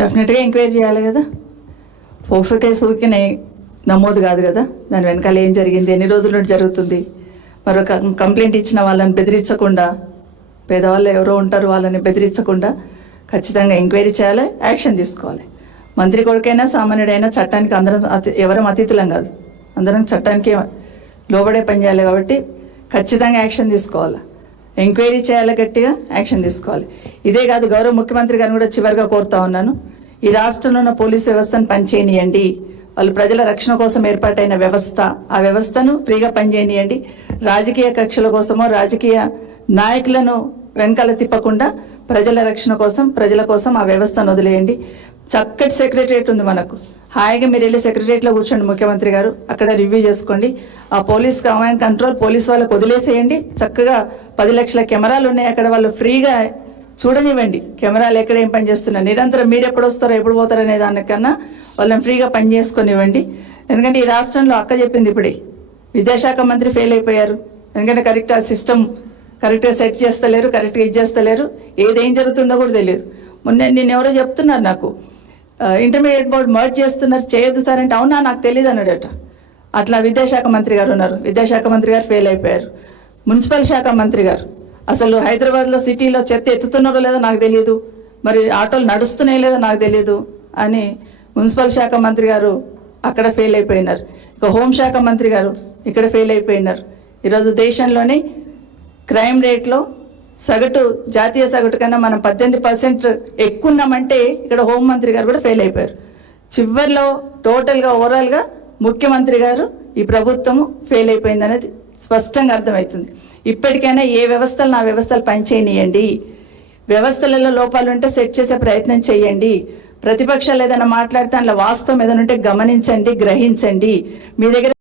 డెఫినెట్గా ఎంక్వైరీ చేయాలి కదా. పోక్సో కేసు ఊరికే నమోదు కాదు కదా, దాని వెనకాల ఏం జరిగింది, ఎన్ని రోజుల నుండి జరుగుతుంది, మరొక కంప్లైంట్ ఇచ్చిన వాళ్ళని బెదిరించకుండా, పేదవాళ్ళు ఎవరో ఉంటారు వాళ్ళని బెదిరించకుండా ఖచ్చితంగా ఎంక్వైరీ చేయాలి, యాక్షన్ తీసుకోవాలి. మంత్రి కొడుకైనా సామాన్యుడైనా చట్టానికి అందరం ఎవరం అతీతులం కాదు, అందరం చట్టానికి లోబడే పని చేయాలి. కాబట్టి ఖచ్చితంగా యాక్షన్ తీసుకోవాలి, ఎంక్వైరీ చేయాలి, గట్టిగా యాక్షన్ తీసుకోవాలి. ఇదే కాదు, గౌరవ ముఖ్యమంత్రి గారిని కూడా చివరిగా కోరుతా ఉన్నాను, ఈ రాష్ట్రంలో ఉన్న పోలీసు వ్యవస్థను పనిచేయనియండి. వాళ్ళు ప్రజల రక్షణ కోసం ఏర్పాటైన వ్యవస్థ, ఆ వ్యవస్థను ఫ్రీగా పనిచేయనియండి. రాజకీయ కక్షల కోసమో రాజకీయ నాయకులను వెనకాల తిప్పకుండా ప్రజల రక్షణ కోసం, ప్రజల కోసం ఆ వ్యవస్థను వదిలేయండి. చక్కటి సెక్రటరియట్ ఉంది మనకు, హాయిగా మీరు వెళ్ళి సెక్రటరియట్లో కూర్చోండి ముఖ్యమంత్రి గారు, అక్కడ రివ్యూ చేసుకోండి. ఆ పోలీస్ కమాండ్ కంట్రోల్ పోలీస్ వాళ్ళకు వదిలేసేయండి. చక్కగా 10 లక్షల కెమెరాలు ఉన్నాయి అక్కడ, వాళ్ళు ఫ్రీగా చూడనివ్వండి కెమెరాలు ఎక్కడ ఏం పని చేస్తున్నారు. నిరంతరం మీరు ఎప్పుడు వస్తారో ఎప్పుడు పోతారో అనే దానికన్నా వాళ్ళని ఫ్రీగా పని చేసుకొనివ్వండి. ఎందుకంటే ఈ రాష్ట్రంలో అక్క చెప్పింది ఇప్పుడే, విద్యాశాఖ మంత్రి ఫెయిల్ అయిపోయారు. ఎందుకంటే కరెక్ట్ ఆ సిస్టమ్ కరెక్ట్గా సెట్ చేస్తలేరు, కరెక్ట్గా చేస్తలేరు, ఏదేం జరుగుతుందో కూడా తెలియదు. నేను ఎవరో చెప్తున్నారు నాకు, ఇంటర్మీడియట్ బోర్డు మర్జ్ చేస్తున్నారు, చేయొద్దు సార్ అంటే, అవునా నాకు తెలియదు అన్నాడట. అట్లా విద్యాశాఖ మంత్రి గారు ఉన్నారు, విద్యాశాఖ మంత్రి గారు ఫెయిల్ అయిపోయారు. మున్సిపల్ శాఖ మంత్రి గారు అసలు హైదరాబాద్లో సిటీలో చెత్త ఎత్తుతున్నారో లేదో నాకు తెలియదు, మరి ఆటోలు నడుస్తున్నాయో లేదో నాకు తెలియదు అని మున్సిపల్ శాఖ మంత్రి గారు అక్కడ ఫెయిల్ అయిపోయినారు. ఇక హోంశాఖ మంత్రి గారు ఇక్కడ ఫెయిల్ అయిపోయినారు. ఈరోజు దేశంలోని క్రైమ్ రేట్లో సగటు, జాతీయ సగటు కన్నా మనం 18% ఎక్కువ ఉన్నామంటే ఇక్కడ హోంమంత్రి గారు కూడా ఫెయిల్ అయిపోయారు. చివరిలో టోటల్గా ఓవరాల్గా ముఖ్యమంత్రి గారు, ఈ ప్రభుత్వము ఫెయిల్ అయిపోయింది అనేది స్పష్టంగా అర్థమవుతుంది. ఇప్పటికైనా ఏ వ్యవస్థలు నా వ్యవస్థలు పనిచేయనియండి, వ్యవస్థలలో లోపాలు ఉంటే సెట్ చేసే ప్రయత్నం చేయండి. ప్రతిపక్షాలు ఏదైనా మాట్లాడితే అందులో వాస్తవం ఏదైనా ఉంటే గమనించండి, గ్రహించండి. మీ దగ్గర